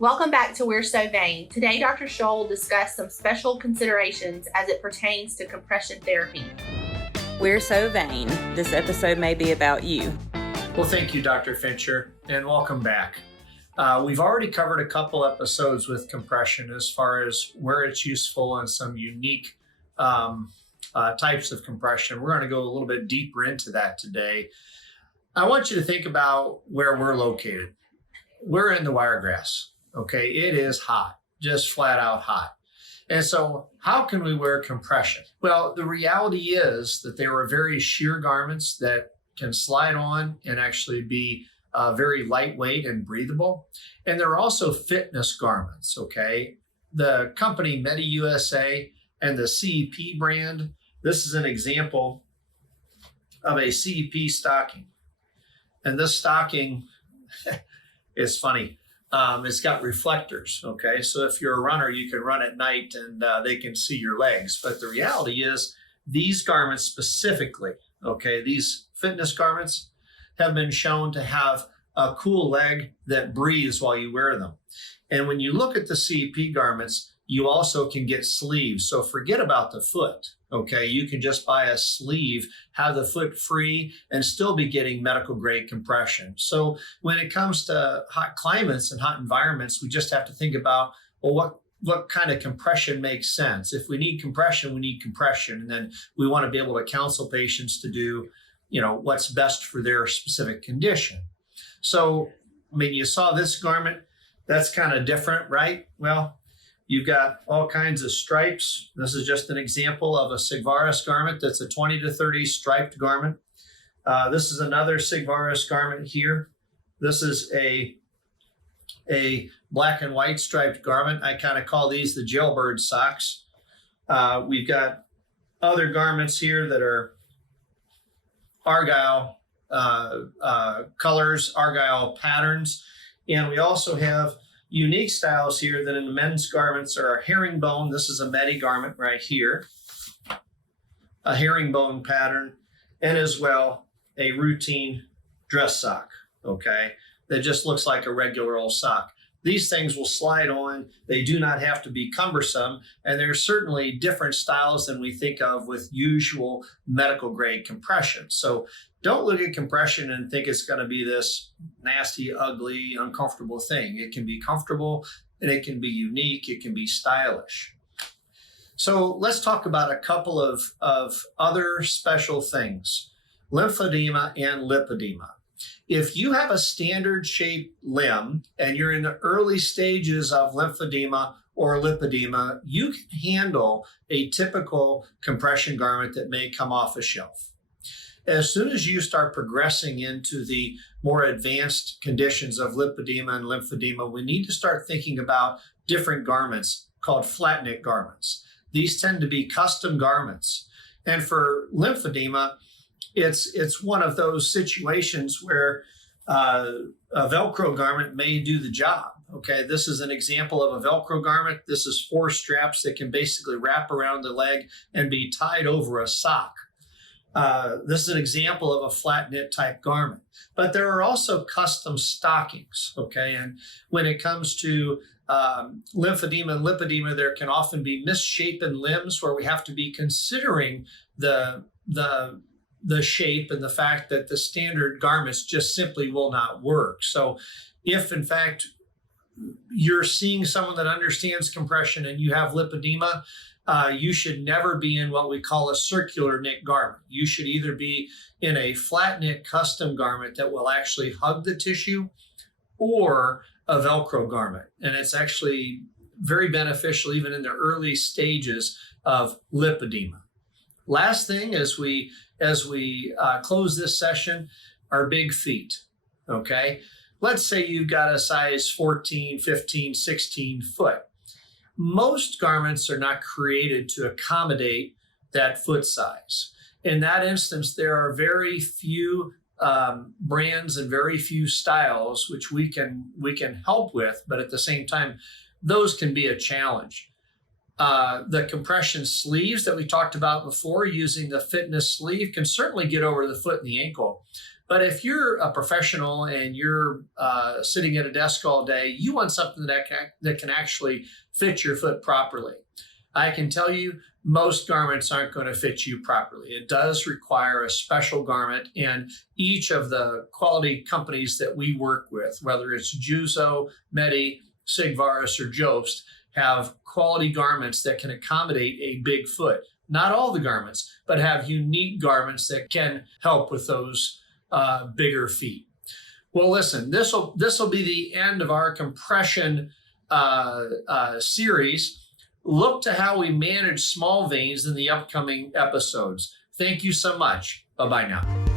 Welcome back to We're So Vain. Today, Dr. Schul will discuss some special considerations as it pertains to compression therapy. We're so vain. This episode may be about you. Well, thank you, Dr. Fincher, and welcome back. We've already covered a couple episodes with compression as far as where it's useful and some unique types of compression. We're going to go a little bit deeper into that today. I want you to think about where we're located. We're in the Wiregrass. Okay, it is hot, just flat out hot. And so how can we wear compression? Well, the reality is that there are very sheer garments that can slide on and actually be very lightweight and breathable. And there are also fitness garments, okay? The company MediUSA and the CEP brand, this is an example of a CEP stocking. And this stocking is funny. It's got reflectors, okay? So if you're a runner, you can run at night and they can see your legs. But the reality is these garments specifically, okay, these fitness garments have been shown to have a cool leg that breathes while you wear them. And when you look at the CEP garments, you also can get sleeves. So forget about the foot, okay? You can just buy a sleeve, have the foot free, and still be getting medical grade compression. So when it comes to hot climates and hot environments, we just have to think about, well, what kind of compression makes sense? If we need compression, we need compression. And then we want to be able to counsel patients to do, what's best for their specific condition. So, you saw this garment, that's kind of different, right? Well, you've got all kinds of stripes. This is just an example of a Sigvaris garment that's a 20 to 30 striped garment. This is another Sigvaris garment here. This is a black and white striped garment. I kind of call these the jailbird socks. We've got other garments here that are argyle colors, argyle patterns. And we also have unique styles here that in the men's garments are a herringbone. This is a Medi garment right here, a herringbone pattern, and as well a routine dress sock, okay, that just looks like a regular old sock. These things will slide on. They do not have to be cumbersome, and there's certainly different styles than we think of with usual medical grade compression. So don't look at compression and think it's going to be this nasty, ugly, uncomfortable thing. It can be comfortable and it can be unique. It can be stylish. So let's talk about a couple of other special things, lymphedema and lipedema. If you have a standard shaped limb and you're in the early stages of lymphedema or lipedema, you can handle a typical compression garment that may come off a shelf. As soon as you start progressing into the more advanced conditions of lipedema and lymphedema, we need to start thinking about different garments called flat knit garments. These tend to be custom garments. And for lymphedema, it's one of those situations where a Velcro garment may do the job. Okay, this is an example of a Velcro garment. This is 4 straps that can basically wrap around the leg and be tied over a sock. This is an example of a flat knit type garment, but there are also custom stockings. Okay, and when it comes to lymphedema and lipedema, there can often be misshapen limbs where we have to be considering the shape and the fact that the standard garments just simply will not work. So if in fact you're seeing someone that understands compression and you have lipedema, you should never be in what we call a circular knit garment. You should either be in a flat knit custom garment that will actually hug the tissue or a Velcro garment. And it's actually very beneficial even in the early stages of lipedema. Last thing as we close this session, are big feet, okay? Let's say you've got a size 14, 15, 16 foot. Most garments are not created to accommodate that foot size. In that instance, there are very few brands and very few styles which we can help with, but at the same time, those can be a challenge. The compression sleeves that we talked about before, using the fitness sleeve, can certainly get over the foot and the ankle. But if you're a professional and you're sitting at a desk all day, you want something that can actually fit your foot properly. I can tell you most garments aren't going to fit you properly. It does require a special garment, and each of the quality companies that we work with, whether it's Juzo, Medi, Sigvaris, or Jobst, have quality garments that can accommodate a big foot. Not all the garments, but have unique garments that can help with those bigger feet. Well, listen, this will be the end of our compression series. Look to how we manage small veins in the upcoming episodes. Thank you so much. Bye-bye now.